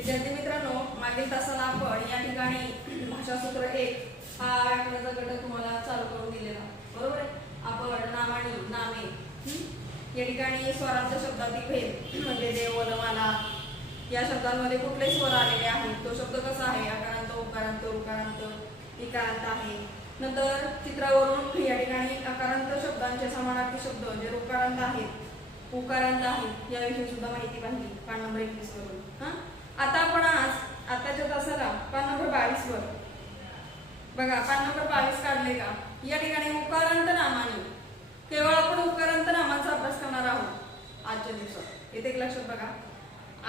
विद्यार्थी मित्रांनो, मागील तासाला आपण या ठिकाणी भाषासूत्र 1 हा व्याकरणाचा घटक तुम्हाला चालू करून दिलेला, बरोबर आहे. आपण नामानी नामे या ठिकाणी स्वरांच्या शब्दातील भेद म्हणजे देव व माला या शब्दांमध्ये कुठले स्वर आलेले आहेत, तो शब्द कसा आहे, आकारांत उकारांत उकारांत इकारांत आहे. नंतर चित्रावरून या ठिकाणी आकारांत शब्दांचे समानार्थी शब्द जे रुकारांत आहेत उकारांत आहेत याविषयी सुद्धा माहिती पाहिली पान नंबर 21 वरून. आता आपण आताच्या तासाला पान नंबर 22 वर बघा, पान नंबर 22 काढले का. या ठिकाणी उकारांत नामानी केवळ आपण उकारांत नामांचा अभ्यास करणार आहोत आजच्या दिवसात. येथे एक लक्षात बघा,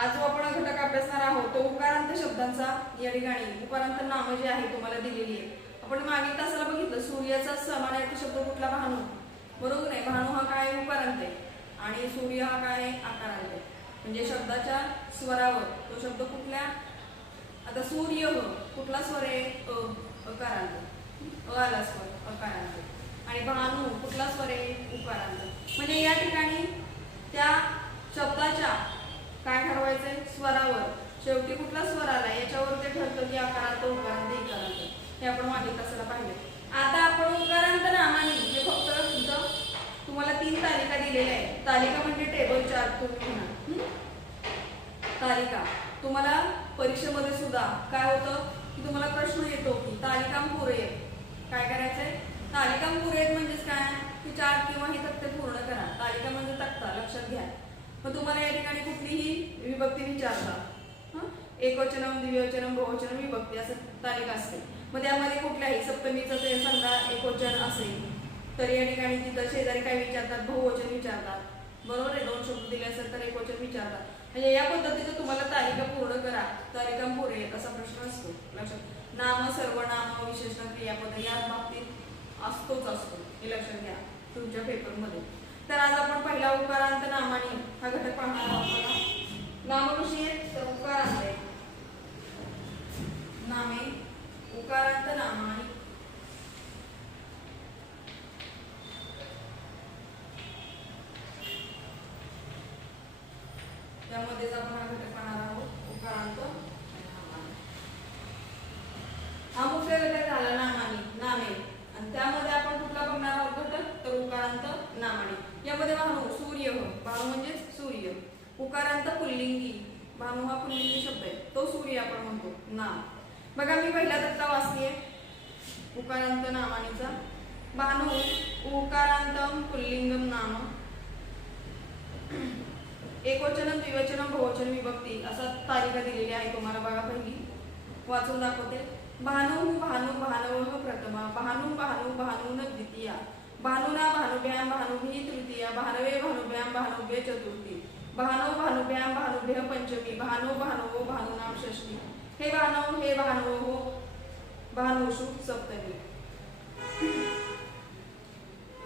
आज जो आपण घटक अभ्यासणार आहोत तो उकारांत शब्दांचा या ठिकाणी उकारांत नाम जे आहे तुम्हाला दिलेली आहे. आपण मागील तासाला बघितलं सूर्याचा समानार्थी शब्द कुठला, भानू, बरोबर आहे. भानू हा काय उकारांत आहे आणि सूर्य हा काय आकारांत आहे. म्हणजे शब्दाच्या स्वरावर तो शब्द कुठल्या, आता सूर्य कुठला स्वर आहे, अकारांत, आला स्वर अकारांत. आणि भानू कुठला स्वर आहे, उकारांत. म्हणजे या ठिकाणी त्या शब्दाच्या काय ठरवायचंय, स्वरावर शेवटी कुठला स्वर आला याच्यावर ते ठरतं की आकारांत उकारांत इकारांत. हे आपण मागील तासाला पाहिले. आता आपण उकारांत नामानी हे फक्त तुमचं तुम्हाला 3 तालिका दिलेल्या आहेत. तालिका म्हणजे टेबल चार्ट तुम्ही म्हणा. तालिका तुम्हाला परीक्षेमध्ये सुद्धा काय होतं की तुम्हाला प्रश्न येतो की तालिकाम पुरे काय करायचंय. तालिकाम पुरे म्हणजेच काय की चार्ट किंवा हे तक्ते पूर्ण करा. तालिका म्हणजे तक्ता, लक्षात घ्या. मग तुम्हाला या ठिकाणी कुठलीही विभक्ती विचारतात, एकवचनम द्विवचनम बहुवचनम विभक्ती असं तालिका असते. मग त्यामध्ये कुठल्याही सप्तमीचं ते समजा एकवचन असेल तर या ठिकाणी तिथं शेजारी काय विचारतात, बहुवचन विचारतात, बरोबर आहे. 2 शब्द दिले असेल तर एकवचन विचारतात. म्हणजे या पद्धतीचं तुम्हाला तालिका पूर्ण करा, तालिका पुरे असा प्रश्न असतो. लक्षात, नाम सर्वनाम विशेषण क्रियापद या बाबतीत असतो, हे लक्षात घ्या तुमच्या पेपरमध्ये. तर आज आपण पहिला उकारांत नामानी हा घटक पाहणार आहोत. नाम कशी आहेत तर उकारांत आहे. नामे उकारांत नामानी. त्यामध्येच आपण हा घटक पाहणार आहोत उकारांत नामानी. हा मुख्य घटक झाला नामे आणि त्यामध्ये आपण कुठला बघणार आहोत घटक तर उकारांत नामानी. यामध्ये भानू सूर्य, भानू म्हणजे सूर्य. उकारांत पुल्लिंगी, भानू हा पुल्लिंगी शब्द आहे, तो सूर्य आपण म्हणतो नाम. बघा मी पहिला तक्ता वाचलीये उकारांत नामानीचा. भानू उकारांतम पुल्लिंगम नाम एकवचनम द्विवचनम बहुवचन विभक्ती असा तालिका दिलेली आहे तुम्हाला. बघा पहिली वाचून दाखवते. भानू भानू भानवः प्रथमा, भानू भानू भानून द्वितीया, भानुना भानुभ्याम भानुभिः तृतीया, भानवे भानुभ्याम भानुभ्य चतुर्थी, भानो भानुभ्याम भानुभ्य पंचमी, भानो भानवो भानुनाम षष्ठी, हे भानवो भानुषु सप्तमी,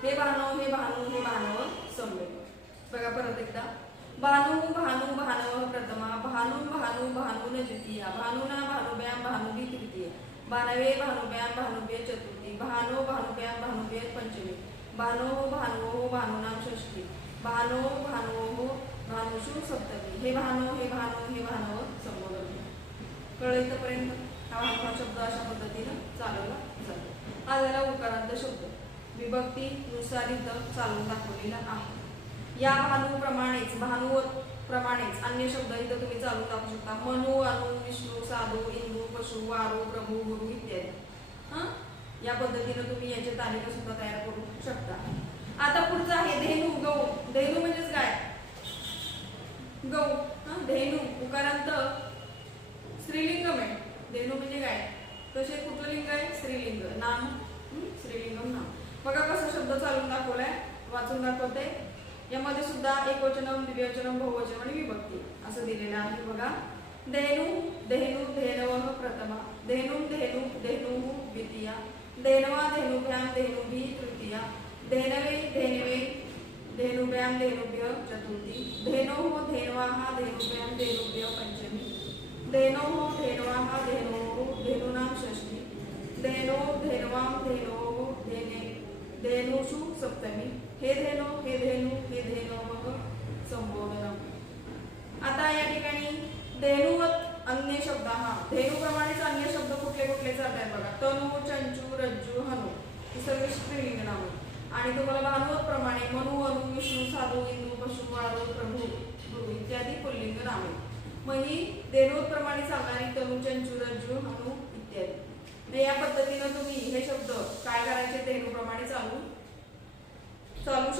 हे भानव सप्तमी. बघा परत एकदा. भानू भानू भानवः प्रथमा, भानू भानू भानून द्वितीया, भानुना भानुभ्याम भानुभिः तृतीया, भानवे भानुभ्याम भानुभ्य चतुर्थी, भानो भानुभ्याम भानुभ्य पंचमी, भानो भानवो भानुनाम षष्ठी, भानो भानवो भानुषु सप्तमी, हे भानव संबोधन. कळलं इथपर्यंत. हा शब्द अशा पद्धतीनं चालवला जातो. हा झाला उकारांत शब्द. विभक्ती नुसार इथं चालवून दाखवलेला आहे. या भानू प्रमाणेच अन्य शब्द इथं तुम्ही चालून दाखवू शकता. मनु, अनु, विष्णू, साधू, इंदू, पशु, वारू, प्रभू, गुरु इत्यादी. या पद्धतीनं तुम्ही याची तालिका सुद्धा तयार करू शकता. आता पुढचं आहे धेनू, गौ. धेनू म्हणजेच काय, गौ. धेनू उकारांत स्त्रीलिंगम आहे. धेनू म्हणजे काय, कसे कुठलं लिंग आहे, स्त्रीलिंग. नाम स्त्रीलिंगम नाम. बघा कसा शब्द चालून दाखवलाय, वाचून दाखवते. यामध्ये सुद्धा एकवचनम द्विवचनम बहुवचन आणि विभक्ती असं दिलेलं आहे. बघा, धेनू धेनू धेनवः प्रथमा, धेनू धेनू धेनुः द्वितीया, धेनवा धेनुभ्याम धेनुभिः तृतीया, धेनवे धेनवे धेनुभ्याम धेनुभ्यः चतुर्थी, धेनोः धेनवाः धेनुभ्याम धेनुभ्यः पंचमी, धेनोः धेनवाः धेनोः धेनूनां षष्ठी, धेनो धेनवां धेनोः धेनुषु सप्तमी, हे धेनवः संबोधनम. आता या ठिकाणी धेनुवत अन्य शब्द हा धेनुप्रमाणेच अन्य शब्द कुठले कुठले चालतात बघा. तनू, चंचू, रज्जू, हनु ही सर्व स्त्रीलिंग नावे. आणि तुम्हाला भानुवत प्रमाणे मनु, अनु, विष्णू, साधू, इंदू, पशु, वाळू, प्रभू, गुरु इत्यादी पुल्लिंग नावे. मग ही धेनुवत प्रमाणे चालणारी तनू, चंचू, रज्जू, हनु इत्यादी. या पद्धतीने तुम्ही हे शब्द काय करायचे धेनुप्रमाणे चालू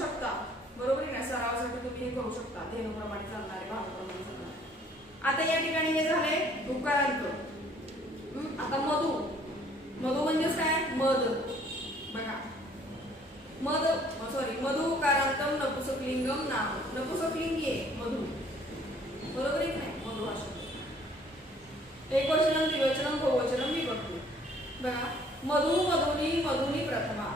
शकता. बरोबर आहे ना. सरावासाठी तुम्ही हे करू शकता धेनुप्रमाणे चालणारे, भानुप्रमाणे चालणारे. आता या ठिकाणी हे झाले उकारांत. आता मधु. मधु म्हणजेच काय? मध. बघा मधु उकारांतम नपुसकलिंगम नाम. नपुसकलिंगी आहे मधु. बरोबर आहे की नाही. मधु हा शब्द एकवचनम, द्विवचनम, बहुवचनम, विभक्ती. बघा मधु, मधुनी, मधुनी प्रथमा.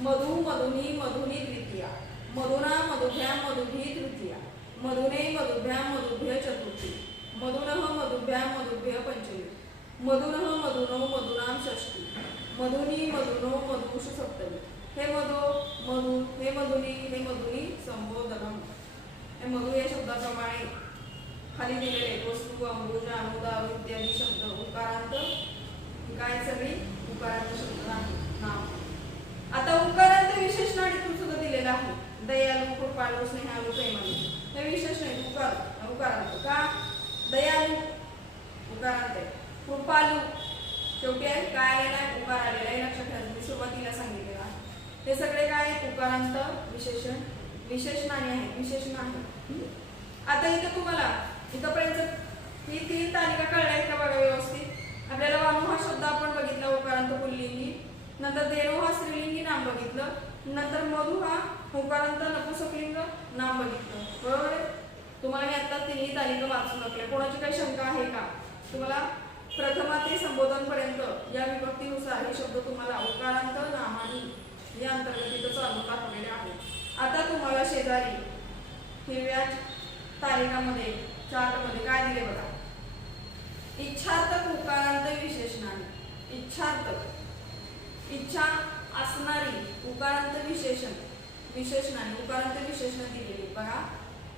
मधु, मधुनी, मधुनी द्वितीया. मधुना, मधुभ्याम, मधुभी तृतीया. मधुने, मधुभ्याम, मधुभ्य चतुर्थी. मधुनः, मधुभ्याम, मधुभ्य पंचमी. मधुनः, मधुनो, मधुनाम षष्ठी. मधुनी, मधुनो, मधुष सप्तमी. हे मधु, मधु, हे मधुनी, हे मधुनी संबोधनम. हे मधु या शब्दाप्रमाणे खाली दिलेले वस्तू, अंबुज, अणु, दारू इत्यादी शब्द उकारांत. काय सगळी उकारांत शब्द नाव. आता उकारांत विशेषण आणि सुद्धा दिलेलं आहे. दयालू, कृपाळू, स्नेहालू, प्रेमालू हे विशेषण आहे. उकारांत का? दयालू उकारांत आहे. कृपालू शेवटी आहे. काय आलेला आहे? उकार आलेला आहे. लक्षात ठेवा. मी सुरुवातीला सांगितलेलं आहे. हे सगळे काय उकारांत विशेषणाने आहे. विशेषण आहे. आता इथं तुम्हाला इथंपर्यंत ही 3 तालिका कळल्या आहेत का बघा व्यवस्थित. आपल्याला वामू हा शब्द आपण बघितला उकारांत पुल्लिंगी. नंतर धेनु हा स्त्रीलिंगी नाम बघितलं. नंतर मधु हा उकारांत नपुंसकलिंग नाम बघितलं. बरोबर आहे. तुम्हाला मी आता 3 तालिका वाचून टाकल्या. कोणाची काही शंका आहे का? तुम्हाला प्रथमा ते संबोधन पर्यंत या विभक्तीनुसार हे शब्द तुम्हाला उकारांत नामानी या अंतर्गत इथं चालू दाखवलेले आहेत. आता तुम्हाला शेजारी हिरव्या तालिकामध्ये चार्टमध्ये काय दिले बघा. इच्छार्थक उकारांत विशेषणाने. इच्छा असणारी उकारांत विशेषणाने उकारांत विशेषण दिलेली बघा.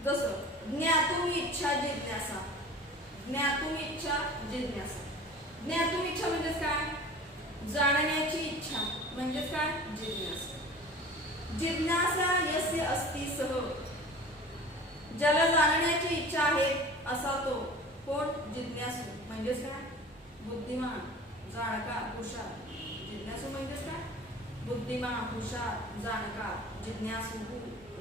जसं ज्ञातुम इच्छा जिज्ञासा. ज्ञातुम इच्छा जिज्ञासा. ज्ञातुम इच्छा म्हणजेच काय? जाणण्याची इच्छा म्हणजेच काय? जिज्ञासा. जिज्ञासा यस्य अस्ति सह. ज्याला जाणण्याची इच्छा आहे असा तो कोण? जिज्ञासू. म्हणजेच काय? बुद्धिमान, जाणकार, हुशार. जिज्ञासू म्हणजेच काय? बुद्धिमान, हुशार, जाणकार, जिज्ञासू.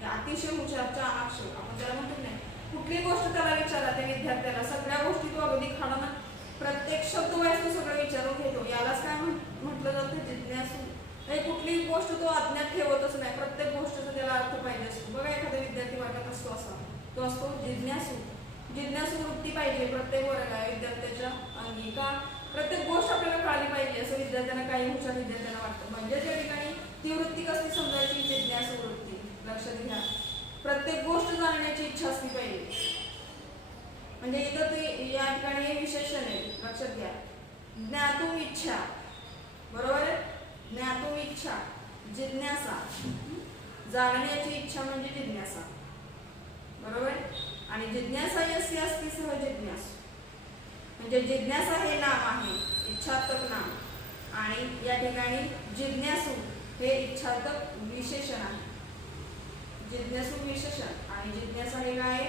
अतिशय हुशार, चाणाक्ष आपण त्याला म्हणतो नाही. कुठली गोष्ट त्याला विचारा त्या विद्यार्थ्याला, सगळ्या गोष्टी तो अगदी खाडाना प्रत्येक शब्द वाईस तो सगळं विचारून घेतो. यालाच काय म्हटलं जातं? जिज्ञासू. कुठली गोष्ट तो अज्ञात ठेवतच नाही. प्रत्येक गोष्टीचा त्याला अर्थ पाहिजे असतो. बघा एखादा विद्यार्थी वर्गात असतो असा तो असतो जिज्ञासू. जिज्ञासू वृत्ती पाहिजे प्रत्येक वर्गाला विद्यार्थ्याच्या अंगी. का? प्रत्येक गोष्ट आपल्याला कळली पाहिजे असं विद्यार्थ्यांना, काही हुशार विद्यार्थ्यांना वाटतं. म्हणजे त्या ठिकाणी ती वृत्ती कसली समजायची? जिज्ञासू वृत्ती. लक्षात घ्या. प्रत्येक गोष्ट जाणण्याची इच्छा असली पाहिजे. म्हणजे इथं ते या ठिकाणी हे विशेषण आहे. लक्षात घ्या. ज्ञातुम इच्छा. बरोबर आहे. ज्ञातुम इच्छा, जिज्ञासा. जाणण्याची इच्छा म्हणजे जिज्ञासा. बरोबर. आणि जिज्ञासा यस्य अस्ति सह जिज्ञासू. म्हणजे जिज्ञासा हे नाम आहे, इच्छार्थक नाम. आणि या ठिकाणी जिज्ञासू हे इच्छार्थक विशेषण आहे. जिज्ञासू विशेषण आणि जिज्ञासा हे काय?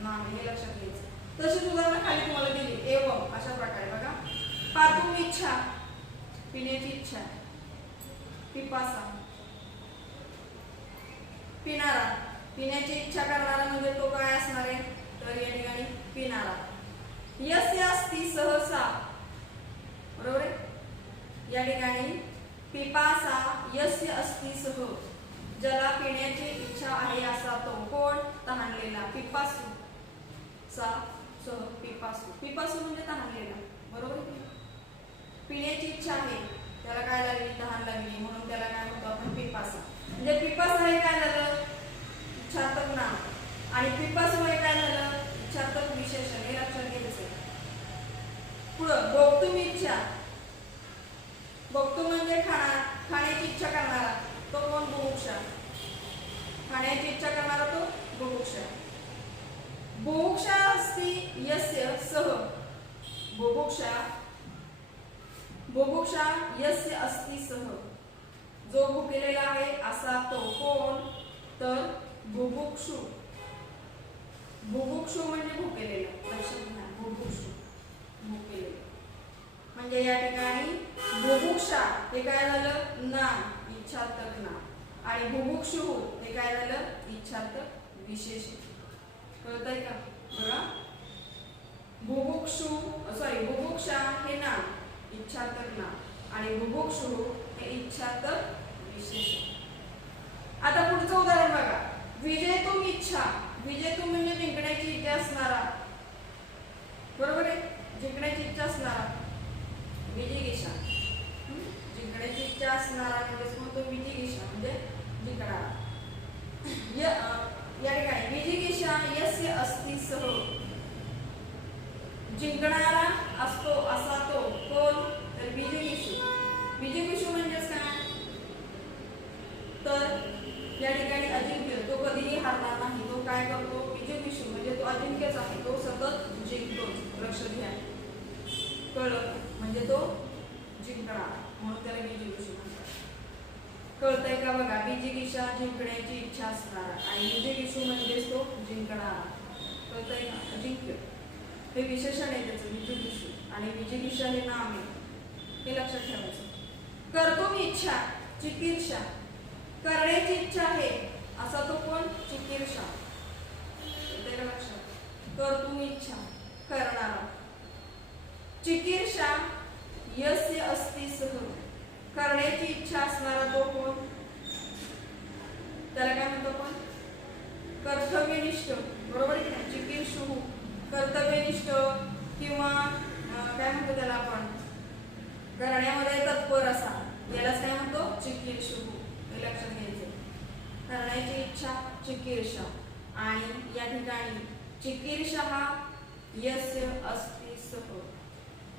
नाम. हे लक्षात घ्यायचं. तशीच उदाहरणं खाली तुम्हाला दिली. एवं अशा प्रकारे बघा. पातुम इच्छा, पिण्याची इच्छा. पिपासा, पिणारा. पिण्याची इच्छा करणारा म्हणजे तो काय असणार आहे? तर या ठिकाणी पिणारा. यस्य अस्ति सहसा. बरोबर आहे. या ठिकाणी पिपासा यस्य अस्ति सह. ज्याला पिण्याची इच्छा आहे असा तो कोण? तहानलेला. पिपासू सा सह पिपासू. पिपासू म्हणजे तहानलेला. बरोबर. पिण्याची इच्छा आहे त्याला काय लागली? तहान लागली. म्हणून त्याला काय म्हणतो आपण? पिपासा. म्हणजे पिपासा हे काय झालं? इच्छार्थक नाम. आणि पिपासू हे काय झालं? इच्छार्थक विशेषण. हे लक्षात घ्यायचं. पुढं भोक्तुम इच्छा. भोक्तुम म्हणजे खाण्याची इच्छा करणारा तो कोण? बुभुक्षा. खाण्याची इच्छा करणारा तो बुभुक्षा. बुभुक्षा अस्ति यस्य सह. बुभुक्षा बुभुक्षा यस्य अस्ति सह, जो भुकेलेला आहे असा तो कोण, तर बुभुक्षू. बुभुक्षू म्हणजे भुकेलेला, लक्षात घ्या. बुभुक्षू भुकेलेला म्हणजे या ठिकाणी बुभुक्षा हे काय झालं, नाम इच्छार्थक नाम, आणि बुभुक्षू हे काय झालं, इच्छार्थक विशेषण. कळतंय का? बघा, बुभुक्षू बुभुक्षा हे नाम इच्छार्थक नाम आणि बुभुक्षू हे इच्छार्थक विशेषण. आता पुढचं उदाहरण बघा. विजेतुम इच्छा. विजेतुम म्हणजे जिंकण्याची इच्छा असणारा, बरोबर आहे. जिंकण्याची इच्छा असणारा. विजिगीषा जिंकण्याची इच्छा असणारा म्हणजे कोणतो, विजिगीषा म्हणजे जिंकणारा. या ठिकाणी विजिगीषा यस्य अस्ति सह, जिंकणारा असतो असा तो कोण, तर विजिगीषू. विजिगीषू म्हणजेच काय, तर या ठिकाणी अजिंक्य, तो कधीही हारणार नाही. तो काय करतो, विजिगीषू म्हणजे तो अजिंक्यच आहे, तो सतत जिंकतो. लक्षात घ्या, कळलं, म्हणजे तो जिंकणार, म्हणून त्याला विजिगीषू म्हणतात. कळतंय का? बघा, विजिगीषा जिंकण्याची इच्छा असणारा आणि विजिगीषू म्हणजेच तो जिंकणारा. कळतंय का? अजिंक्य हे विशेषण आहे त्याचं, विजिगीषू, आणि विजिगीषा हे नाम आहे, हे लक्षात ठेवायचं. कर्तुम इच्छा चिकीर्षा, करण्याची इच्छा आहे असा तो कोण, चिकीर्षा. त्याला लक्षात, कर्तुम इच्छा करणारा. चिकीर्षा यस्य अस्ति सह, करण्याची इच्छा असणारा तो कोण, त्याला काय म्हणतो आपण, कर्तव्यनिष्ठ. बरोबर आहे की. चिकीर्षु कर्तव्यनिष्ठ किंवा काय म्हणतो त्याला आपण, करण्यामध्ये तत्पर असा, यालाच काय म्हणतो, चिकीर्षु. हे लक्षात घ्यायचं. करण्याची इच्छा चिकीर्षा, आणि या ठिकाणी चिकीर्षा हा यस्य अस्ति सह,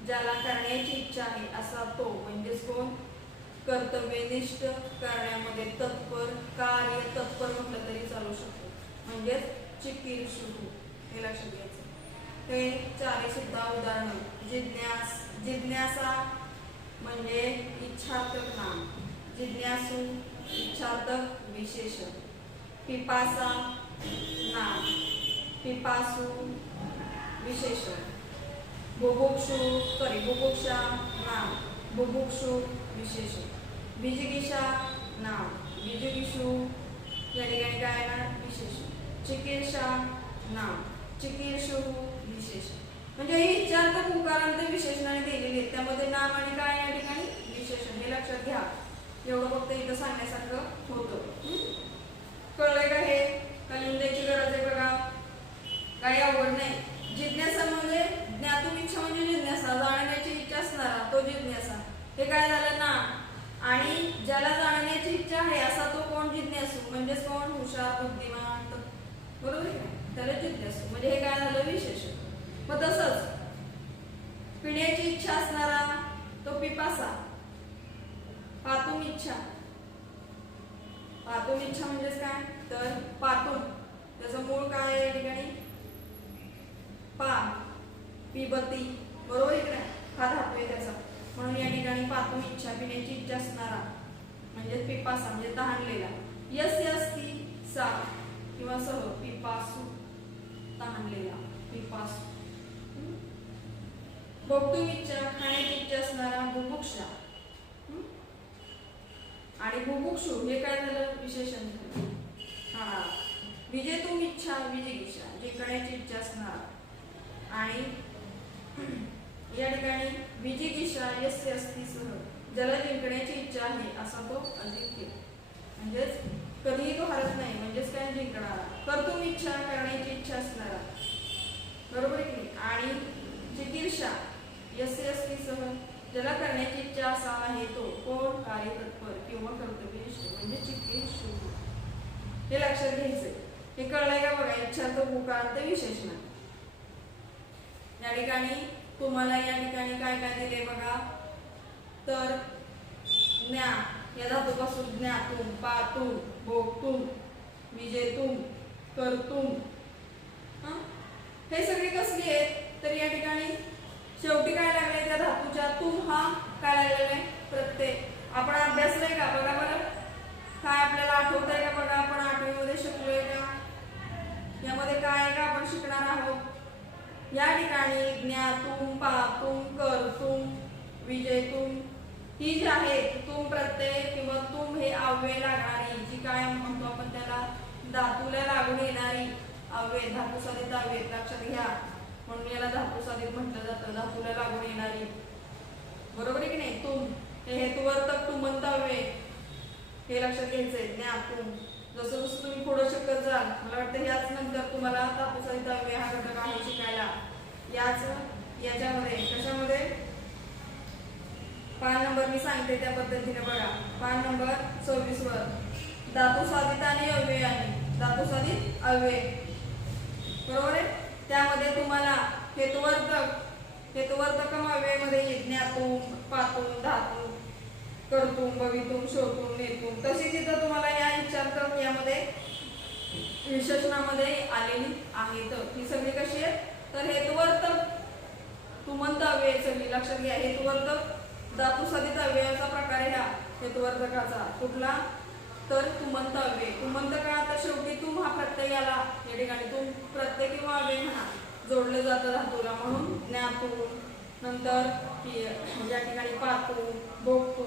ज्याला करण्याची इच्छा आहे असा तो म्हणजेच कोण, कर्तव्यनिष्ठ, करण्यामध्ये तत्पर, कार्य तत्पर म्हटलं तरी चालू शकतो, म्हणजेच चिकीर्षु. हे लक्षात घ्यायचं. हे चारही सुद्धा उदाहरण. जिज्ञासा म्हणजे इच्छार्थक नाम, जिज्ञासू इच्छार्थक विशेषण. पिपासा नाम, पिपासू विशेषण. बुभुक्षा नाम, बुभुक्षू विशेषण. विजिगीषा नाम, विजिगीषू या ठिकाणी काय ना विशेषण. चिकीर्षा नाम, चिकीर्षु विशेषण. म्हणजे ही इच्छार्थक उकारांत विशेषणाने दिलेली आहेत, त्यामध्ये नाम आणि काय या ठिकाणी विशेषण. हे लक्षात घ्या. एवढं फक्त इथं सांगण्यासारखं होतं. कळलंय का? हे लिहून द्यायची गरज आहे बघा, काही अवघड नाही. जिज्ञासा म्हणजे ज्ञातुम इच्छा म्हणजे जिज्ञासा, जाणण्याची इच्छा असणारा तो जिज्ञासा. हे काय झालं, नाम. आणि ज्याला जाणण्याची इच्छा आहे असा तो कोण, जिज्ञासू म्हणजेच कोण, हुशार बुद्धिमान. बरोबर आहे, त्याला जिज्ञासू म्हणजे हे काय झालं, विशेषण. मग तसंच पिण्याची इच्छा असणारा तो पिपासा. पातुम इच्छा, पातुम इच्छा म्हणजेच काय, तर पातुम त्याचं मूळ काय आहे या ठिकाणी, पा, पिबती. बरोबर आहे की नाही, हा धातू आहे त्याचा, म्हणून या ठिकाणी पातुम इच्छा, पिण्याची इच्छा असणारा म्हणजे पिपासा म्हणजे तहानलेला. यस्य अस्ति सा किंवा सह, पिपासू तहानलेला, पिपासू. भोक्तुम इच्छा खाण्याची इच्छा असणारा बुभुक्षा, आणि बुभुक्षू हे काय झालं, विशेषण. हा, विजेतुम इच्छा विजिगीषा, जिंकण्याची इच्छा असणारा, आणि या ठिकाणी विजिगीषा यस्य अस्ति सह, ज्याला जिंकण्याची इच्छा आहे असा तो अजिंक्य, म्हणजेच कधीही तो हरत नाही, म्हणजेच काय, जिंकणारा. कर्तुम इच्छा करण्याची इच्छा असणारा. बरोबर आहे की. आणि चिकीर्षा यस्य अस्ति सह, ज्याला करण्याची इच्छा असा आहे तो कोण, कार्यतत्पर किंवा कर्तव्यनिष्ठ म्हणजे चिकीर्षु. हे लक्षात घ्यायचंय. हे कळलंय का? बघा, इच्छार्थ उकारार्थ विशेषण. या ठिकाणी तुम्हाला या ठिकाणी काय काय दिले बघा, तर ज्ञा या धातूपासून ज्ञातुम, पातुम, भोक्तुम, विजेतुम, कर्तुम. हे सगळे कसली आहेत, तर या ठिकाणी शेवटी का धातूच्या तुम हा काय लागलेला आहे प्रत्यय. आपण अभ्यासलंय का बघा बरं, काय आपल्याला आठवत आहे का बघा, आपण 8वीमध्ये शिकलोय का, यामध्ये काय आहे का आपण शिकणार आहोत. या ठिकाणी ज्ञातुम, पातुम, कर्तुम, विजयतुम ही जी आहे तुम प्रत्यय किंवा तुम हे अव्यय लागणारी जी काय म्हणतो आपण त्याला धातूला लागून येणारी अव्यय, धातू साधित अव्यय लक्षात घ्या, म्हणून याला धातू साधित म्हटलं जातं, धातूला लागून येणारी. बरोबर आहे की नाही. तुम हे हेतुवर्तक तुमंत अव्यय हे लक्षात घ्यायचंय. ज्ञातुम जसं जसं तुम्ही पुढे शिकत जाल, मला वाटतं याच नंतर तुम्हाला धातू साधित अव्यय हा घटक आहे शिकायला. याच्यामध्ये कशामध्ये पान नंबर मी सांगते त्या पद्धतीने बघा. पान नंबर 26 वर धातू साधित आणि अव्यय आहे. धातू साधित अव्यय बरोबर आहे. त्यामध्ये तुम्हाला हेतुवर्तकम अव्ययमध्ये ज्ञातुम, पातुम, धातू, कर्तुम, भवितुम, श्रोतुम, नेतुम तशी तिथं तुम्हाला या इच्छार्थक यामध्ये विशेषणामध्ये आलेली आहेत. ही सगळी कशी आहेत तर हेतुवर्तक तुमंत अव्यय सगळी लक्षात घ्या. हेतुवर्तक धातू साधित अव्ययाचा प्रकार आहे हा हेतुवर्तकाचा. कुठला तर तुमंत अव्यय. तुमंत का तर शेवटी तुम हा प्रत्यय आला या ठिकाणी तुम प्रत्यय किंवा अव्यय म्हणा जोडलं जातं धातूला, म्हणून ज्ञातू, नंतर या ठिकाणी पातू, भोगतू,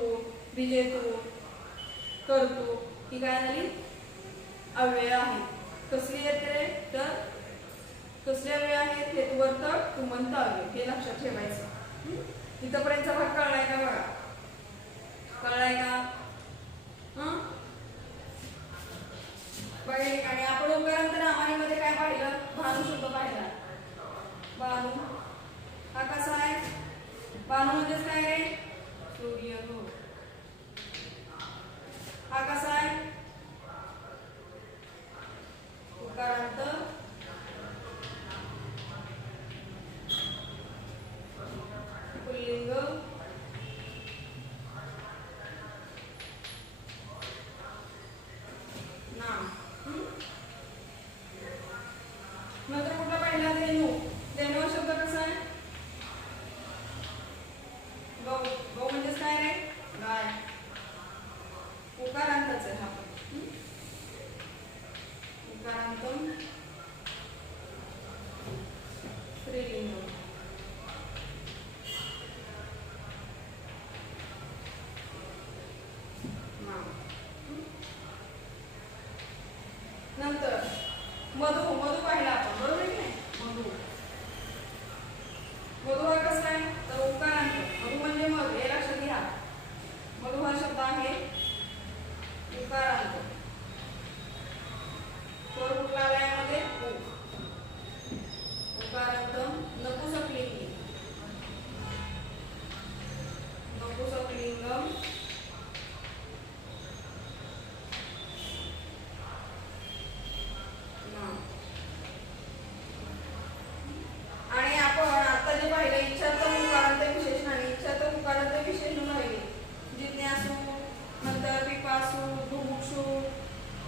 विजेतू, करतू ही काय झाली अव्यय आहे. कसली येते तर कसले अव्यय आहेत हेतुवर्तक तुमंत अव्यय हे लक्षात ठेवायचं. इथपर्यंतचा भाग कळलाय का बघा, कळलाय का बघा. आणि आपण उकारांत नामानीमध्ये काय पाहिलं भानू शब्द पाहिला. भानू हा कसा आहे, भानू म्हणजेच काय रे सूर्य. हा कसा आहे उकारांत पुल्लिंग नाम. नंतर कुठला पाहिला धेनू. धेनू हा शब्द कसा आहे गौ. गौ म्हणजेच काय रे गाय. उकारांतच आहे हा पण. उकारांतम स्त्रीलिंग. नंतर मधु. मधु पाहिला आपण बरोबर आहे की नाही. मधु. मधु हा कसा आहे तर उकारांत. मधु म्हणजे मध हे लक्षात घ्या. मधु हा शब्द आहे उकारांत. स्वर कुठला आला यामध्ये उकारांत. नपुंसकलिंगी. नपुंसकलिंगम आणि आपण आता जे पाहिलं इच्छार्थक उकारांत विशेषण आणि इच्छार्थक उकारांत विशेषण पाहिले. जिज्ञासू, नंतर पिपासू, बुभुक्षू,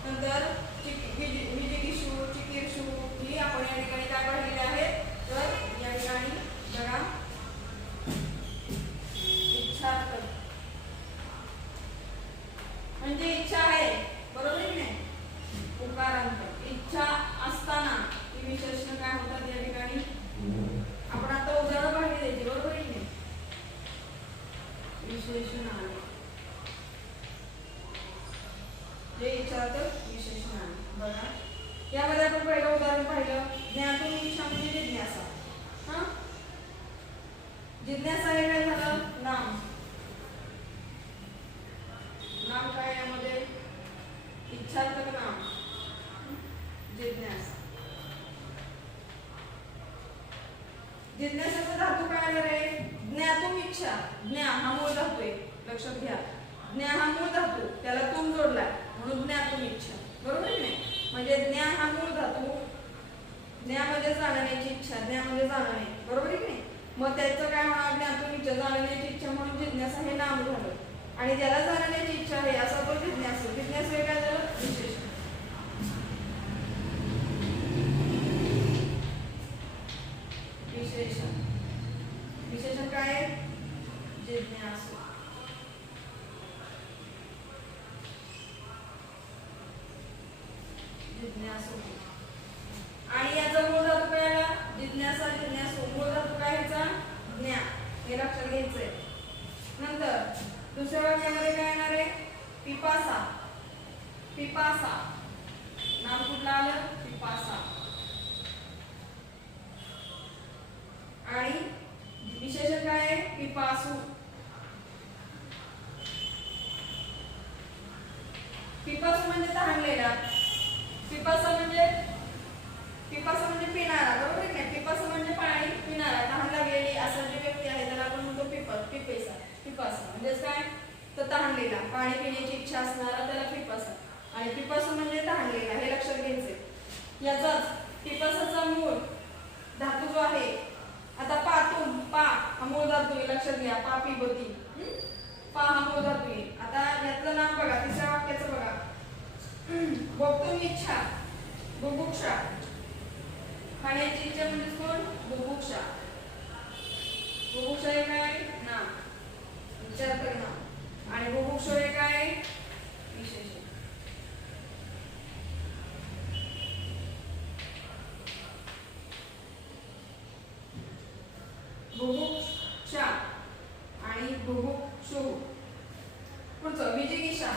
नंतर विजिगीषू, चिकीर्षू ही आपण या ठिकाणी काय पाहिलेले आहेत तर या ठिकाणी बघा इच्छार्थक म्हणजे इच्छा आहे बरोबर आहे की नाही. उकारांत इच्छा असताना ही विशेषण काय होतात या ठिकाणी आपण आता उदाहरण पाहिली त्याची बरोबर आहे की नाही. विशेषण आहे जे इच्छार्थक विशेषण आहे बघा. यामध्ये आपण पहिलं उदाहरण पाहिलं ज्ञातुम इच्छा म्हणजे जिज्ञासा. हा जिज्ञासा हे काय झालं नाम. नाम काय यामध्ये इच्छार्थक नाम जिज्ञासा. जिज्ञासाचा धातू काय आला रे ज्ञातुम इच्छा. ज्ञा हा मूळ धातू आहे लक्षात घ्या. ज्ञा हा मूळ धातू त्याला तुम जोडलाय म्हणून ज्ञातुम इच्छा बरोबर आहे नाही. म्हणजे ज्ञा हा मूळ धातू. ज्ञा म्हणजे जाणण्याची इच्छा. ज्ञा म्हणजे जाणणे बरोबर आहे की नाही. मग त्याचं काय होणार ज्ञातुम इच्छा जाणण्याची इच्छा म्हणून जिज्ञासा हे नाम झालं. आणि ज्याला जाणण्याची इच्छा आहे असा तो जिज्ञासू. जिज्ञासू हे काय झालं विशेषण. विशेषण. विशेषण काय आहे जिज्ञासू. आणि याचा मूळ धातू काय आला? जिज्ञासा जिज्ञासू. मूळ धातू काय ह्याचा? ज्ञा. हे लक्षात घ्यायचंय. नंतर दुसऱ्या वाक्यामध्ये काय येणार आहे? पिपासा. पिपासा नाम कुठलं आलं? पिपासा. आणि विशेषण काय आहे? पिपासू. पिपासू म्हणजे तहानलेला. पिपासा म्हणजे पिणारा, बरोबर आहे का? पिपासा म्हणजे पाणी पिणारा, तहान लागलेली असा जी व्यक्ती आहे त्याला आपण म्हणतो पिपेसा. पिपासा म्हणजे काय? तर तहानलेला, पाणी पिण्याची इच्छा असणारा त्याला पिपासा. आणि पिपासू म्हणजे तहानलेला, हे लक्षात घ्यायचंय. याचाच पिपासाचा मूळ धातू जो आहे, आता पातून पा हा मूळ धातू आहे, लक्षात घ्या. पा पिबती, पा हा मूळ धातू आहे. आता यातलं नाम बघा, तिसऱ्या वाक्याचं बघा. भोक्तुम इच्छा, बुभुक्षा. खाण्याची इच्छा म्हणजे कोण? बुभुक्षा. बुभुक्षा हे काय? नाम, विचारतरी नाम. आणि बुभुक्षो हे काय? विशेषण. बुभुक्षा आणि बुभुक्षु. पुढचं विजिगिषा,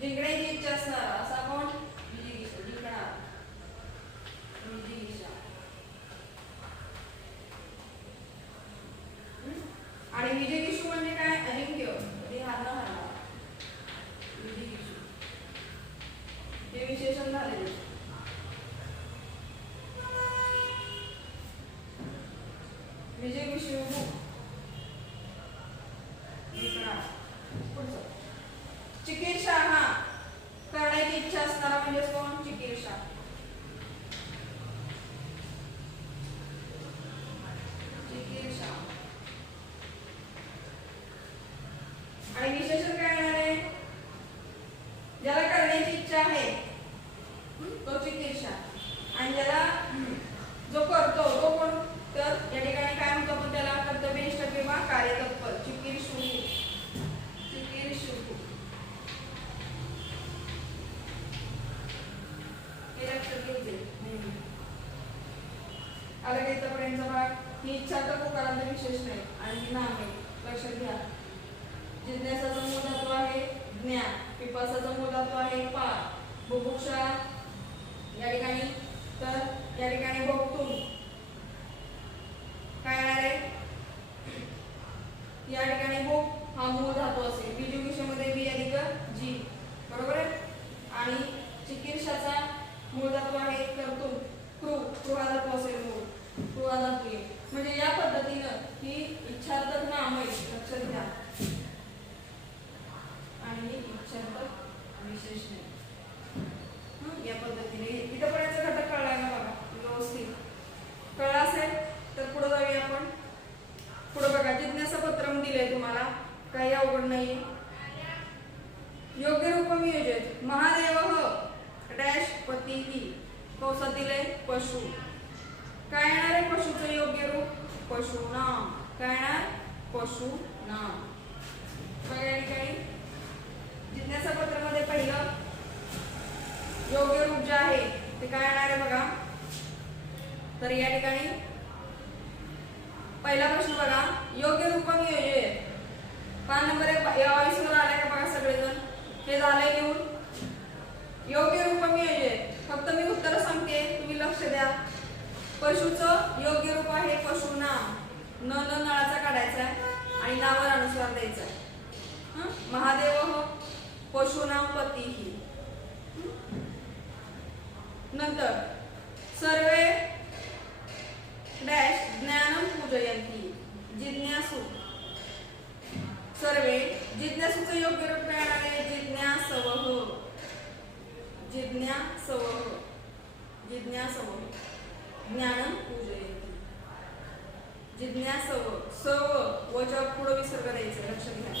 जिंकण्याची इच्छा असणारा असा कोण? विजिगिषा, जिंकणारा. विजिगिषा. आणि विजिगिषु म्हणजे काय? अजिंक्य, कधी हारणार. विजिगिषु हे विशेषण झालेले. विजिगिषु चिकीर्षा हा करण्याची इच्छा असणारा म्हणजे कोण? चिकीर्षा. चिकीर्षा. आणि विशेषण काय येणार आहे? ज्याला करण्याची इच्छा आहे तो चिकीर्षा. आणि ज्याला जो करतो तो कोण? तर या ठिकाणी काय म्हणतो आपण त्याला? कर्तव्यनिष्ठ किंवा कार्यतत्पर. चिकीर्षु. चिकीर्षु हे लक्षात घ्यायचे. अलग इथपर्यंत भाग. ही इच्छा तर पुकारांचं विशेष नाही आणि नाम आहे, लक्षात घ्या. जिज्ञासाचा मूळ धातू आहे ज्ञा. पिपासाचा मूळ धातू आहे पा. बुभुक्षा या ठिकाणी, तर या ठिकाणी भोक्तुम काय येणार आहे? या ठिकाणी भोक हा मूळ धातू असेल. विजिगिषेमध्ये बी अधिक जी, बरोबर आहे. आणि चिकीर्षाचा मूळ धातू आहे कर्तुम. क्रू, क्रू हा धातू असेल मूळ. क्रू हा धातू आहे. म्हणजे या पद्धतीनं ही इच्छार्थक नाम आहे, लक्षात घ्या. आणि इच्छार्थक विशेषण या पद्धतीने. इथपर्यंत घटक कळलाय ना बघा व्यवस्थित? कळला असेल तर पुढे जाऊया आपण. पुढे बघा, जिज्ञासा पत्रम दिलंय तुम्हाला, काही अवघड नाही. योग्य रूपम योजत महादेव डॅश पतीही कौसातील पशु. काय येणार आहे? पशुचं योग्य रूप पशुनाम. काय येणार? पशुनाम. बघा या ठिकाणी जिज्ञासा पत्रामध्ये पहिलं योग्य रूप जे आहे ते काय येणार आहे बघा. तर या ठिकाणी पहिला प्रश्न बघा, योग्य रूपम योजयेत. पान नंबर 22 वर आलाय का बघा सगळेजण? हे झालंय लिहून. योग्य रूपम योजयेत. फक्त मी उत्तर सांगते, तुम्ही लक्ष द्या. पशुचं योग्य रूप आहे पशुनाम. न नळाचा काढायचा आहे आणि नावर अनुस्वार द्यायचा आहे. महादेव पशुनाम पतीही. नंतर सर्वे डॅश ज्ञानम पूजयंती. जिज्ञासू. सर्वे जिज्ञासूचं योग्य रूप काय आहे? जिज्ञासवः. जिज्ञासवः. जिज्ञासवः. ज्ञानम पूजयंती. जिज्ञासव. सव वच्या पुढे विसर्ग द्यायचा, लक्षात घ्या.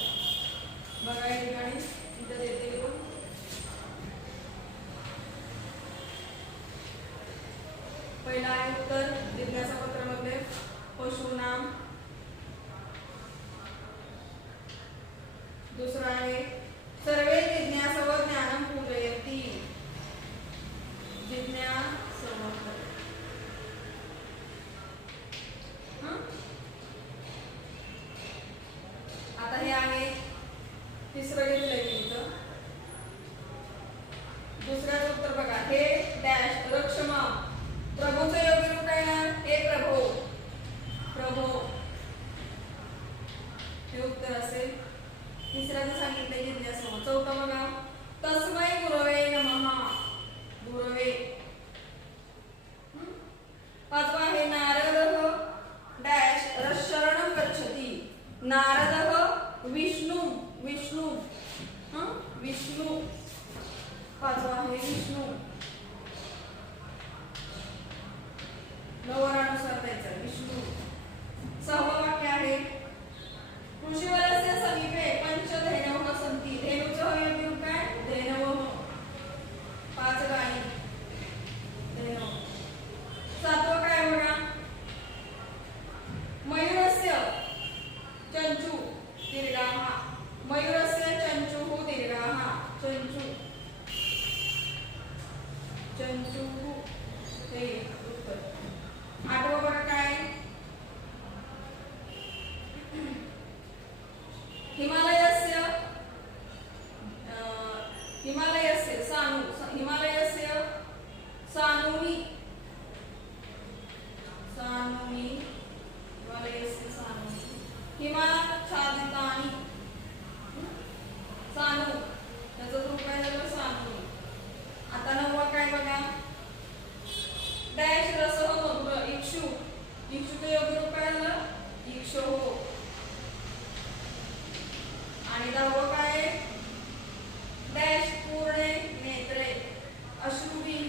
बघा या ठिकाणी इथं देते कोण? पहिला आहे उत्तर जिज्ञासा पत्रामध्ये पशुनाम. दुसरा आहे सर्वे जिज्ञासव ज्ञानम पूजयन्ति. चंचू हे उत्तर. आठवं बघा काय हिमालयस्य हिमालयस्य हिमालयस्य सानुनी हिमालयस्य सानुनी हिमाच्छादितानि सानू त्याचं रूप काय झालं सानुनी. आता नववा काय बघा डॅश रसः मधुर इक्षुचं योग्य रूप काय झालं इक्षोः. आणि दहावं काय डॅश पूर्णे नेत्रे अश्रुभिः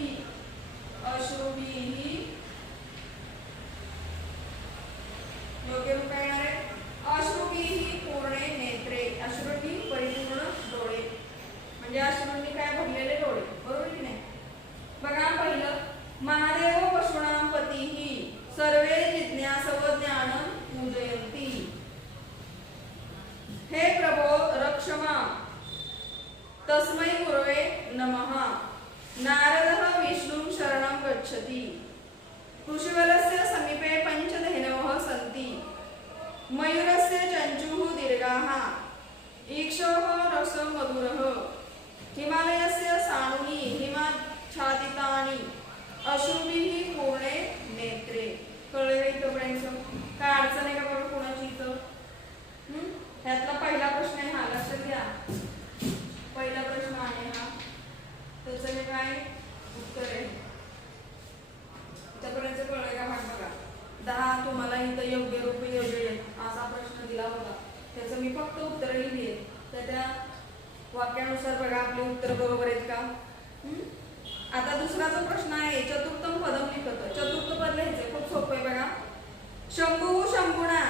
योग्य रूप काय आहे अश्रुभिः पूर्णे नेत्रे. अश्रुंनी परिपूर्ण डोळे म्हणजे अश्रूंनी काय भरलेले डोळे. बरोबर की नाही. बघा पहिलं महादेव पशूनां पतिः सर्वे जिज्ञासव ज्ञानं पूजयन्ति. हे प्रभो रक्ष मां तस्मै गुरवे नमः. नारदः विष्णुं शरणं गच्छति. ऋषिवलस्य समीपे पञ्चधेनवः सन्ति. मयूरस्य चंचुः दीर्घाः. इक्षोः रसः मधुरः. हिमालयस्य सानुनी हिमाच्छादितानि अश्रुभिः पूर्णे नेत्रे. कळलं का इथपर्यंत. काय अडचण आहे का बघा कोणाची इथं. ह्यातला पहिला प्रश्न आहे हा लक्षात घ्या. पहिला प्रश्न आहे हा त्याचं हे काय उत्तर आहे. त्यापर्यंत कळलंय का भाग बघा. 10 तुम्हाला इथं योग्य रूप योग्य असा प्रश्न दिला होता त्याचं मी फक्त उत्तर लिहिली आहे. तर त्या वाक्यानुसार बघा आपले उत्तर बरोबर आहेत का. आता दुसरा जो प्रश्न आहे चतुर्थम पदम लिखत. चतुर्थ पद लिहायचंय खूप सोपं आहे बघा. शंभू शंभुणा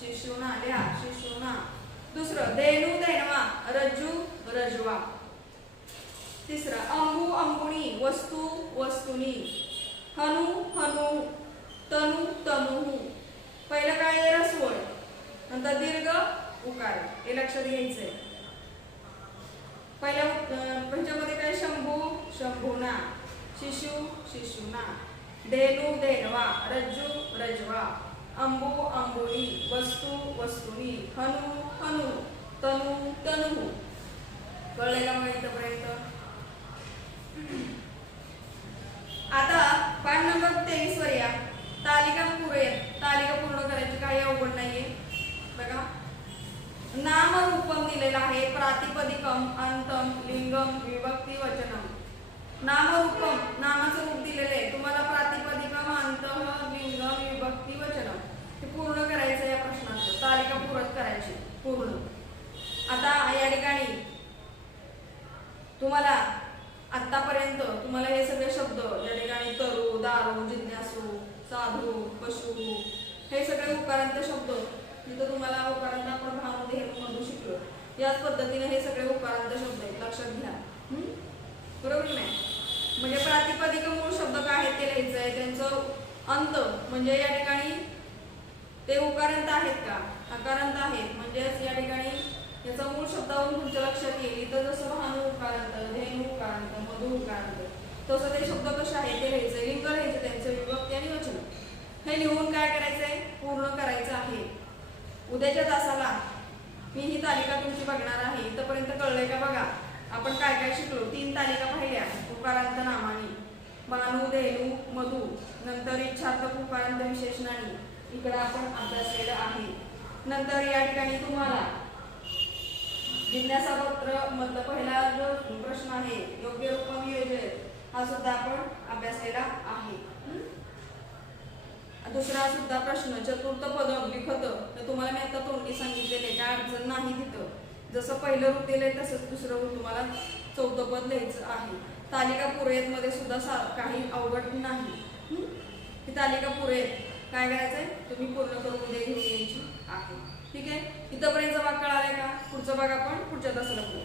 शिशुणा लिहा शिशुणा. दुसरं धेनू धेनवा रज्जू रजवा. तिसरं अंबू अंबुणी वस्तू वस्तुनी. हनु हनु तनु तनुः. पहिलं काय आहे रस्वळ नंतर दीर्घ उकार हे लक्षात घ्यायचंय. पहिल्या पंचामध्ये काय शंभू शंभुना शिशु शिशुना धेनू धेनवा रज्जू रजवा अंबू अंबुनी वस्तू वस्तुनी हनु हनु तनु तनुः. कळलेला मग इथपर्यंत. आता पाठ नंबर 23 वर या. तालिका पूर्ण करायची काही अवघड नाहीये. बघा नाम रूपम दिलेलं आहे. प्रातिपदिकम अंतम लिंगम विभक्ती वचनम. नाम रूपम नामाचं रूप दिलेलं आहे तुम्हाला. प्रातिपदिकम अंतः लिंगम विभक्ती वचनम हे पूर्ण करायचं या प्रश्नाचं. तालिका पूर्ण करायची पूर्ण. आता या ठिकाणी तुम्हाला आतापर्यंत तुम्हाला हे सगळे शब्द या ठिकाणी तरु दारू जिज्ञासू साधू पशु हे सगळे उकारांत शब्द तिथं तुम्हाला उकारांत आपण भावमध्ये हेतूमधून शिकलो. याच पद्धतीने हे सगळे उकारांत शब्द आहेत लक्षात घ्या. बरोबर नाही. म्हणजे प्रातिपदिक मूळ शब्द काय आहेत ते लिहायचं आहे. त्यांचं अंत म्हणजे या ठिकाणी ते उकारांत आहेत का अकारांत आहेत म्हणजेच या ठिकाणी याचा मूळ शब्दावरून तुमच्या लक्षात येईल. इथं जसं भानू उकारांत धेनू उकारांत मधु उकारांत तसं ते शब्द कसे आहेत ते लिहायचं. लिंग लिहायचं त्यांचं विभक्ती आणि वचन हे लिहून काय करायचंय पूर्ण करायचं आहे. उद्याच्या तासाला मी ही तालिका तुमची बघणार आहे. इथपर्यंत कळलंय का बघा. आपण काय काय शिकलो. 3 तालिका पाहिल्या उकारांत नामानी भानू धेनू मधु नंतर इच्छार्थक उकारांत विशेषणानी इकडे आपण अभ्यासलेलं आहे. नंतर या ठिकाणी तुम्हाला जिज्ञासा पत्र मधला पहिला जो प्रश्न आहे योग्य रूपम योजयेत हा सुद्धा आपण अभ्यासलेला आहे. दुसरा सुद्धा प्रश्न चतुर्थ पदम लिखत तर तुम्हाला मी आता तोंडी सांगितलेले काय अडचण नाही तिथं. जसं पहिलं रूप दिलंय तसंच दुसरं रूप तुम्हाला चौथं पद लिहायचं आहे. तालिका पुरेत मध्ये सुद्धा काही अवघड नाही. ही तालिका पुरेत काय करायचंय तुम्ही पूर्ण करून उद्या घेऊन यायची आहे. ठीक आहे. इथपर्यंत भाग कळालाय का. पुढचा भाग आपण पुढच्या तासाला करू.